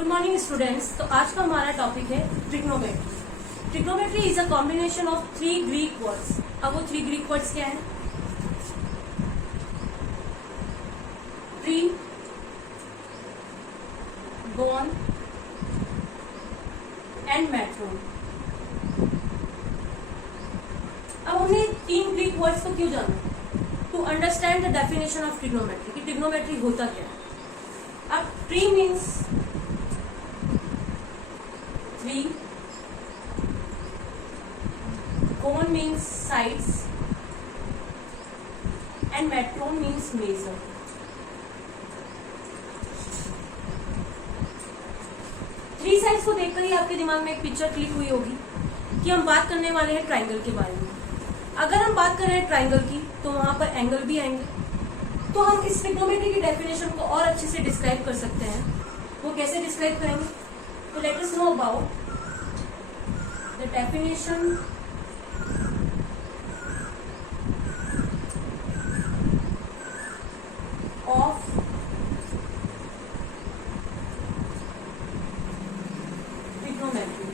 Good morning students. तो आज का हमारा टॉपिक है trigonometry. Trigonometry is a combination of 3 Greek words. अब वो 3 ग्रीक वर्ड्स क्या है? Tri, gon and metron. अब हमने 3 ग्रीक वर्ड्स को क्यों जाना? To understand the definition of trigonometry कि ट्रिग्नोमेट्री होता क्या है। अब tri means tri, cone means sides and metron means measure। Three sides को देखकर ही आपके दिमाग में एक पिक्चर क्लिक हुई होगी कि हम बात करने वाले हैं ट्राइंगल के बारे में। अगर हम बात कर रहे हैं ट्राइंगल की तो वहां पर एंगल भी आएंगे। तो हम इस ट्रिग्नोमेट्री की डेफिनेशन को और अच्छे से डिस्क्राइब कर सकते हैं। वो कैसे डिस्क्राइब करेंगे? तो let us know about the definition of trigonometry।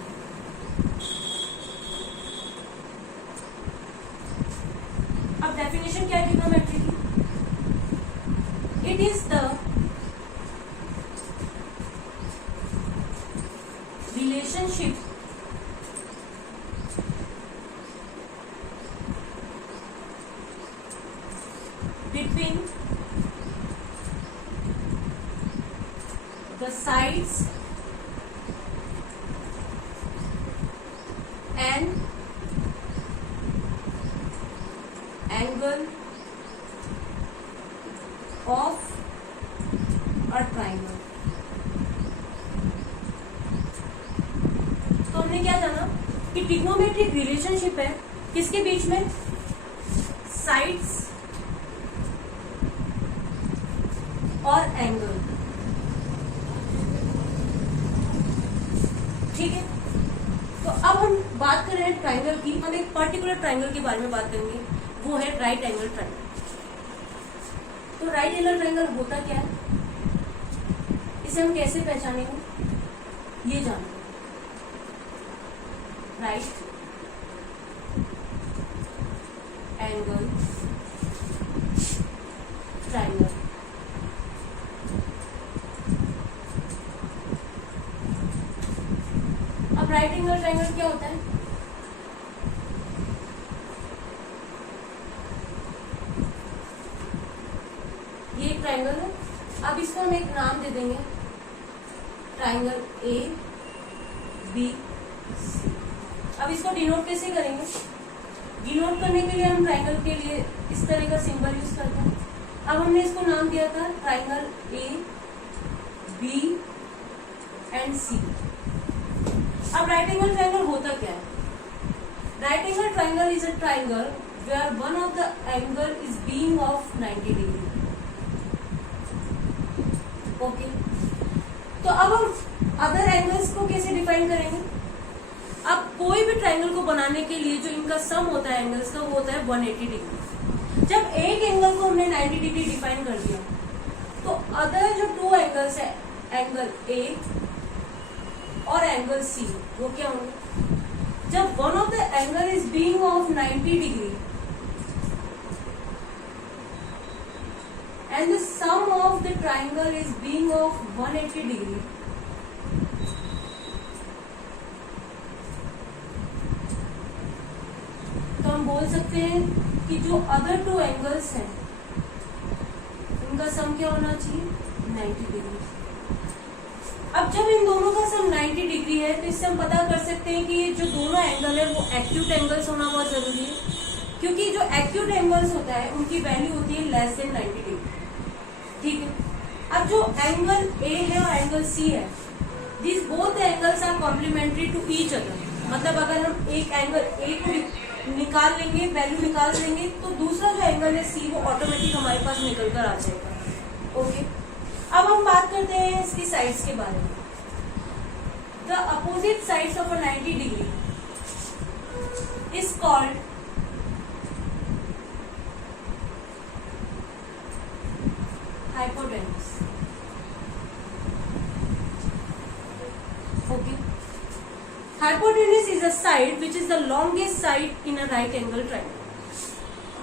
अब डेफिनेशन क्या है ट्रिग्नोमेट्री की? It is the relationship between the sides and angle of a triangle। तो हमने क्या जाना कि ट्रिग्नोमेट्रिक रिलेशनशिप है किसके बीच में? साइड्स और एंगल। ठीक है, तो अब हम बात कर रहे हैं ट्राइंगल की। हम एक पर्टिकुलर ट्राइंगल के बारे में बात करेंगे, वो है राइट एंगल ट्राइंगल। तो राइट एंगल ट्राइंगल होता क्या है, इसे हम कैसे पहचानेंगे, ये जानो। Right angle triangle. अब राइट एंगल ट्राइंगल क्या होता है? ये एक ट्राइंगल है। अब इसको हम एक नाम दे देंगे, ट्राइंगल ए बी सी। अब इसको डिनोट कैसे करेंगे? डिनोट करने के लिए हम ट्राइंगल के लिए इस तरह का सिंबल यूज करते हैं। अब हमने इसको नाम दिया था triangle A B and C. अब राइट एंगल ट्राइंगल होता क्या है? Right angle triangle is a triangle where one of the angle is being of 90 degree. Okay, तो अब हम अदर एंगल्स को कैसे डिफाइन करेंगे? अब कोई भी ट्राइंगल को बनाने के लिए जो इनका सम होता है एंगल्स का, वो होता है 180 डिग्री। जब एक एंगल को हमने 90 डिग्री डिफाइन कर दिया तो अदर जो 2 एंगल्स है, एंगल ए और एंगल सी, वो क्या होंगे? जब one of the angle is being of 90 degree and the sum of the triangle is being of 180 degree, तो हम बोल सकते हैं कि जो अदर 2 एंगल्स हैं उनका सम क्या होना चाहिए? 90 डिग्री। अब जब इन दोनों का सम 90 डिग्री है तो इससे हम पता कर सकते हैं कि ये जो दोनों एंगल है वो एक्यूट एंगल्स होना बहुत जरूरी है, क्योंकि जो एक्यूट एंगल्स होता है उनकी वैल्यू होती है लेस देन 90 डिग्री। ठीक है, अब जो एंगल ए है और एंगल सी है, this both angles are complementary to each other. मतलब अगर हम एक एंगल ए को निकाल लेंगे, वैल्यू निकाल देंगे, तो दूसरा जो एंगल है सी वो ऑटोमेटिक हमारे पास निकल कर आ जाएगा। ओके, अब हम बात करते हैं इसकी साइड्स के बारे में। The opposite sides of a 90 degree is called hypotenuse. Hypotenuse is a side which is the longest side in a right angle triangle.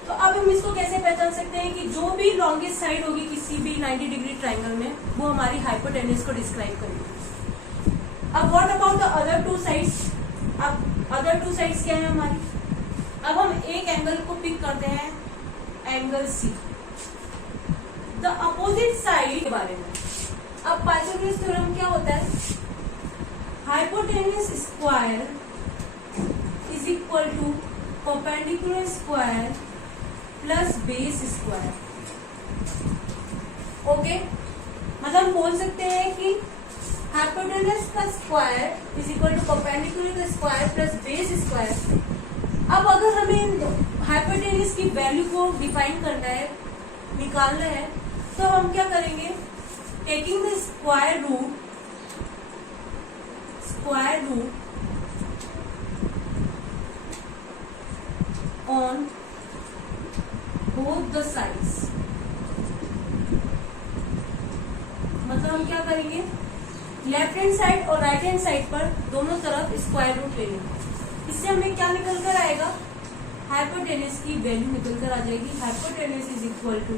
तो अब हम इसको कैसे पहचान सकते हैं कि जो भी लॉन्गेस्ट साइड होगी किसी भी 90 डिग्री ट्रायंगल में वो हमारी हाइपोटेन्यूज को डिस्क्राइब करेगी। अब what about the other two sides? अब अदर टू साइड्स क्या है हमारी? अब हम एक एंगल को पिक करते हैं, angle C, the opposite side के बारे में। अब पाइथागोरस थ्योरम क्या होता है? Hypotenuse square is equal to perpendicular square plus base square. Okay, मतलब हम बोल सकते हैं कि हाइपोटेन्यूज का square is equal to perpendicular का स्क्वायर प्लस बेस स्क्वायर। अब अगर हमें हाइपोटेन्यूज की वैल्यू को डिफाइन करना है, निकालना है, तो हम क्या करेंगे? Taking the square root on both the sides. मतलब हम क्या करेंगे? लेफ्ट हैंड साइड और राइट हैंड साइड पर दोनों तरफ स्क्वायर रूट ले लेंगे। इससे हमें क्या निकल कर आएगा? हाइपोटेन्यूज की वैल्यू निकल कर आ जाएगी। Hypotenuse is equal to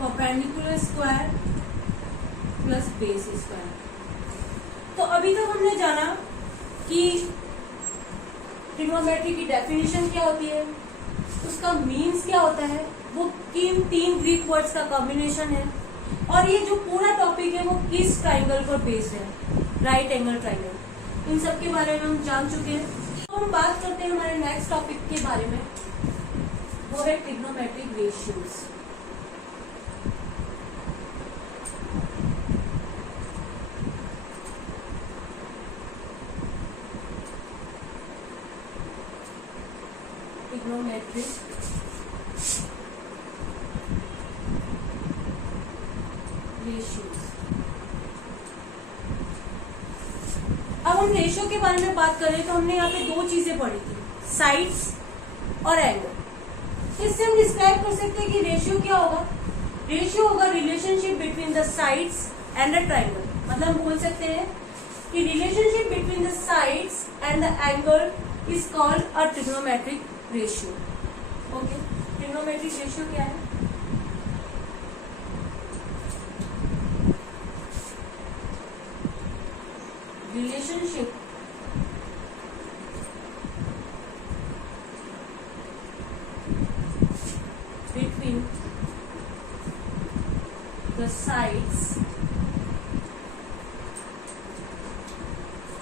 perpendicular square plus base square. तो अभी तक हमने जाना कि ट्रिग्नोमेट्री की डेफिनेशन क्या होती है, उसका मीन्स क्या होता है, वो किन तीन ग्रीक वर्ड्स का कॉम्बिनेशन है, और ये जो पूरा टॉपिक है वो किस ट्राइंगल पर बेस्ड है, राइट एंगल ट्राइंगल। इन सब के बारे में हम जान चुके हैं। तो हम बात करते हैं हमारे नेक्स्ट टॉपिक के बारे में, वो है ट्रिग्नोमेट्रिक रेशियोज। Trigonometric ratios. अब हम रेशियो के बारे में बात करें तो हमने यहाँ पे दो चीजें पढ़ी थी, साइड्स और एंगल। इससे हम डिस्क्राइब कर सकते हैं कि रेशियो क्या होगा? रेशियो होगा relationship between the sides and the triangle. मतलब हम बोल सकते हैं कि relationship between the sides and the angle is called a trigonometric ratio. Okay, trigonometric ratio क्या है? Relationship between the sides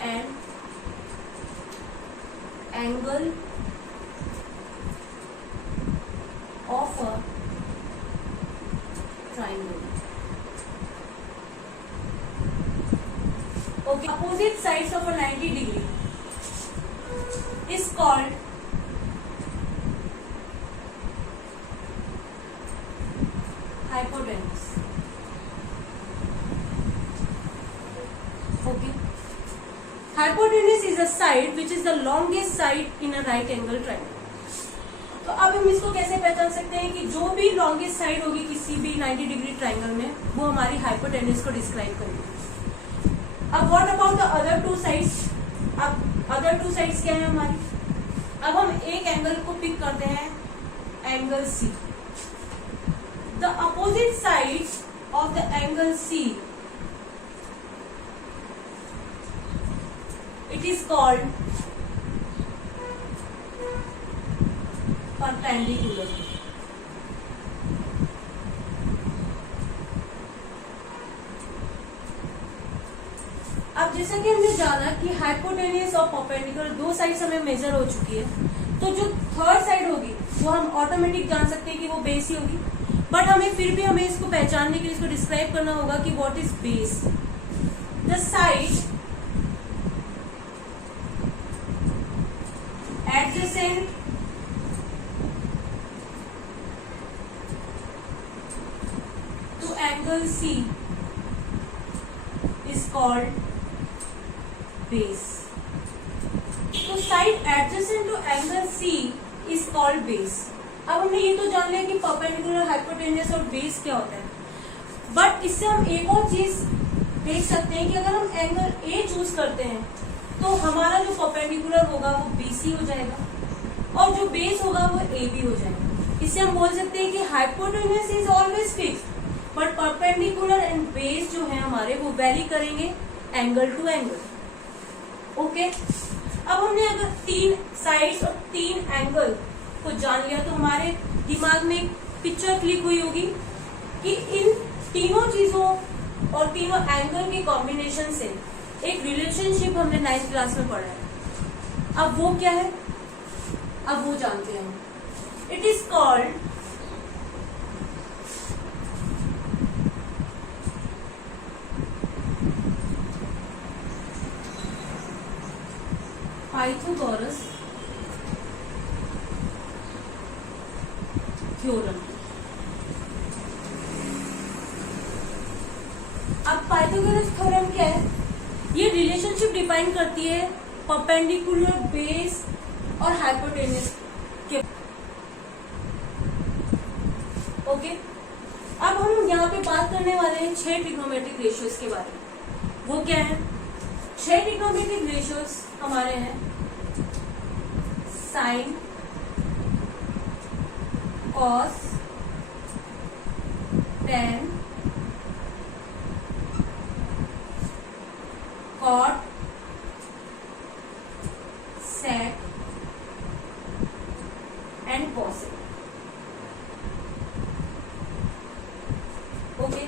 and angle of a triangle. Okay, opposite sides of a 90 degree is called hypotenuse. Okay, hypotenuse is a side which is the longest side in a right angle triangle. तो अब हम इसको कैसे पहचान सकते हैं कि जो भी लॉन्गेस्ट साइड होगी किसी भी 90 डिग्री ट्रायंगल में वो हमारी हाइपोटेन्यूज को डिस्क्राइब करेगी। अब what about the other two sides? अब अदर टू साइड्स क्या है हमारी? अब हम एक एंगल को पिक करते हैं, angle C, the opposite side of the angle C, it is called perpendicular. अब जैसा कि हमने जाना कि हाइपोटेन्यूज और परपेंडिकुलर दो साइड्स हमें मेजर हो चुकी है, तो जो थर्ड साइड होगी वो हम ऑटोमेटिक जान सकते हैं कि वो बेस ही होगी। बट हमें फिर भी हमें इसको पहचानने के लिए इसको डिस्क्राइब करना होगा कि what is base. The side adjacent to angle C is called base. तो side adjacent to angle C is called base. अब हमने ये तो जान लिया कि परपेंडिकुलर, हाइपोटेन्यूज और बेस क्या होता है, बट इससे हम एक और चीज देख सकते हैं कि अगर हम एंगल ए चूज करते हैं तो हमारा जो परपेंडिकुलर होगा वो बीसी हो जाएगा और जो बेस होगा वो ए बी हो जाएगा। इससे हम बोल सकते हैं कि hypotenuse is always fix, but perpendicular and base जो है हमारे वो वैरी करेंगे एंगल टू एंगल। ओके, अब हमने अगर 3 साइड्स और 3 एंगल को जान लिया तो हमारे दिमाग में एक पिक्चर क्लिक हुई होगी कि इन तीनों चीजों और तीनों एंगल के कॉम्बिनेशन से एक रिलेशनशिप हमने 9th क्लास में पढ़ा है। अब वो क्या है, अब वो जानते हैं हम। It is called Pythagoras theorem. अब पाइथागोरस थ्योरम क्या है? ये रिलेशनशिप डिफाइन करती है परपेंडिकुलर बेस और हाइपोटेन्यूज के। ओके, अब हम यहाँ पे बात करने वाले हैं 6 ट्रिग्नोमेट्रिक रेशियोज के बारे में। वो क्या है? 6 ट्रिग्नोमेट्रिक रेशियोज हमारे हैं sine, cos, tan, cot, sec and cosec. Okay,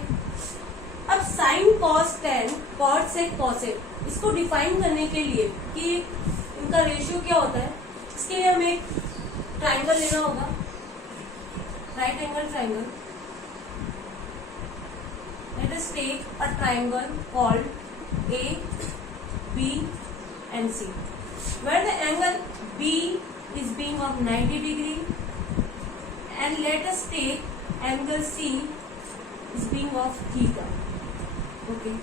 अब sine, cos, tan, cot, sec, cosec इसको डिफाइन करने के लिए कि इनका रेशियो क्या होता है, इसके लिए हमें एक ट्राइंगल लेना होगा, right angle triangle. Let us take a triangle called A, B and C, where the angle B is being of 90 degree, and let us take angle C is being of theta. Okay,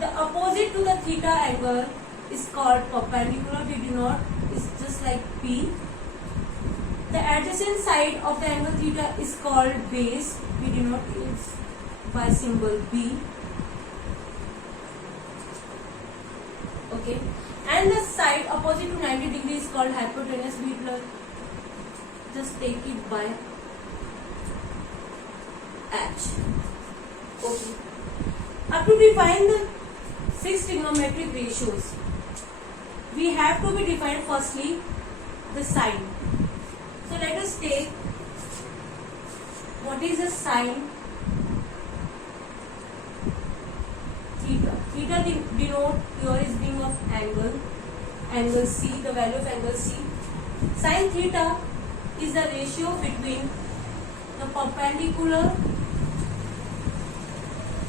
the opposite to the theta angle is called perpendicular. We do not, is just like P. The adjacent side of the angle theta is called base. We denote it by symbol B. Okay, and the side opposite to 90 degree is called hypotenuse. We just take it by H. Okay, up to define the 6 trigonometric ratios, we have to be defined firstly the sine. So let us take what is the sine theta. Theta denote here is being of angle C, the value of angle C. Sin theta is the ratio between the perpendicular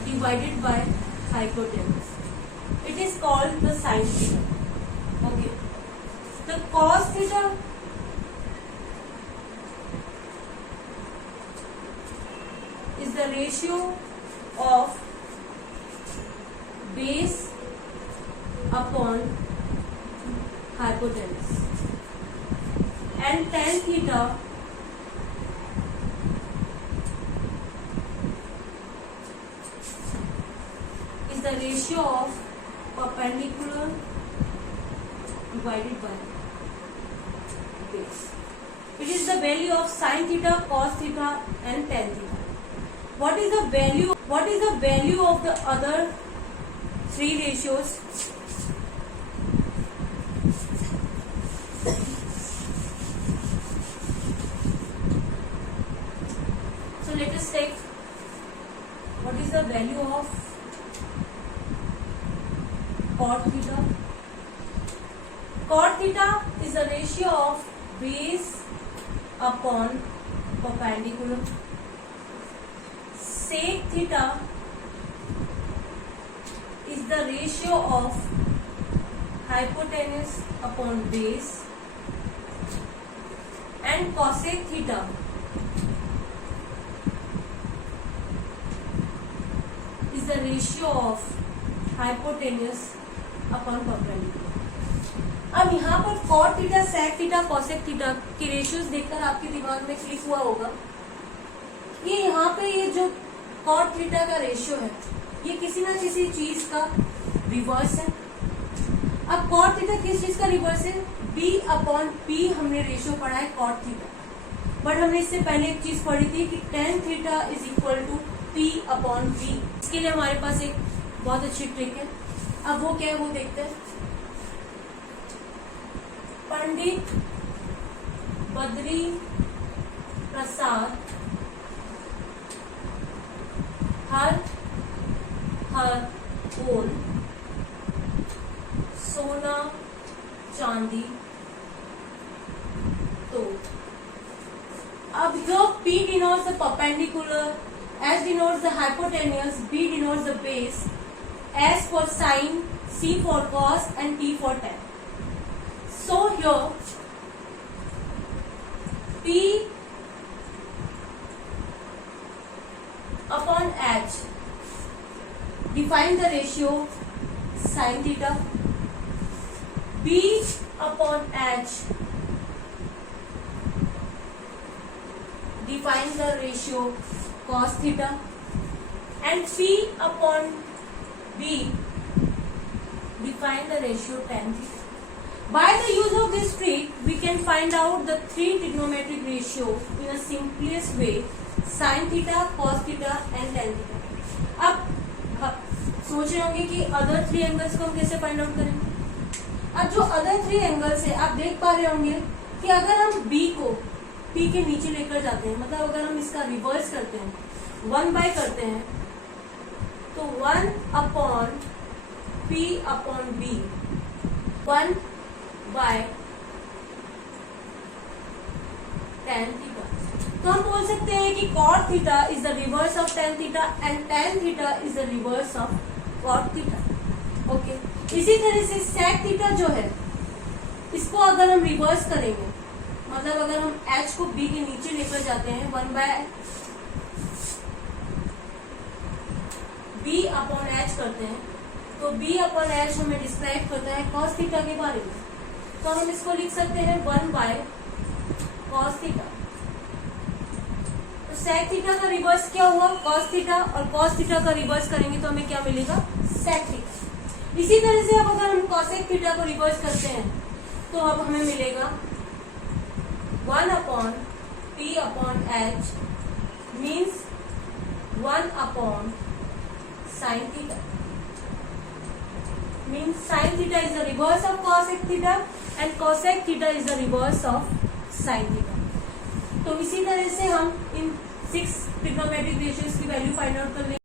divided by hypotenuse. It is called the sin theta. Okay. The cos theta is the ratio of base upon hypotenuse, and tan theta is the ratio of perpendicular divided by base. It is the value of sin theta, cos theta and tan theta. What is the value of the other 3 ratios? So let us take what is the value of cot theta. Cot theta is the ratio of base upon perpendicular. Sec theta is the ratio of hypotenuse upon base, and cosec theta is the ratio of hypotenuse upon perpendicular. अब यहाँ पर cot theta, sec theta, cosec theta के ratios देखकर आपके दिमाग में click हुआ होगा ये यहाँ पे ये जो cot थीटा का रेशियो है ये किसी ना किसी चीज का रिवर्स है। अब कॉट थीटा किस चीज का रिवर्स है? b अपॉन p हमने रेशियो पढ़ा है कॉट थीटा, बट हमने इससे पहले एक चीज पढ़ी थी कि tan theta is equal to p upon v। इसके लिए हमारे पास एक बहुत अच्छी ट्रिक है। अब वो क्या है वो देखते हैं। पंडित बद्री प्रसाद हर बोल सोना चांदी तो। अब here P denotes the perpendicular, S denotes the hypotenuse, B denotes the base, S for sine, C for cos and T for tan. So here P upon H define the ratio sin theta, B upon H define the ratio cos theta, and P upon B define the ratio tan theta. By the use of this trick, we can find out the three trigonometric ratio in a simplest way: sin theta, cos theta and tan theta. अब सोच रहे होंगे कि other three angles को हम कैसे find out करेंगे। अब जो अदर थ्री एंगल्स है आप देख पा रहे होंगे कि अगर हम B को P के नीचे लेकर जाते हैं, मतलब अगर हम इसका रिवर्स करते हैं, 1 बाय करते हैं, तो 1 upon P upon B 1 by tan theta. तो हम बोल सकते हैं कि cot theta is the reverse of tan theta and tan theta is the reverse of cot theta. Okay, इसी तरह से sec थीटा जो है इसको अगर हम रिवर्स करेंगे, मतलब अगर हम h को b के नीचे लेकर जाते हैं, 1 बाय b अपॉन h करते हैं, तो b अपॉन h हमें डिस्क्राइब करता है cos थीटा के बारे में। तो हम इसको लिख सकते हैं 1 बाय cos थीटा। तो sec थीटा का रिवर्स क्या हुआ? cos थीटा, और cos थीटा का रिवर्स करेंगे तो हमें क्या मिलेगा? sec theta. इसी तरह से अब अगर हम cosec थीटा को रिवर्स करते हैं तो अब हमें मिलेगा 1 upon P upon H means 1 upon sin theta, means sin theta is the reverse of cosec theta and cosec theta is the reverse of sin theta. तो इसी तरह से हम इन 6 ट्रिग्नोमेट्रिक रेशियोज की वैल्यू फाइंड आउट कर लेंगे।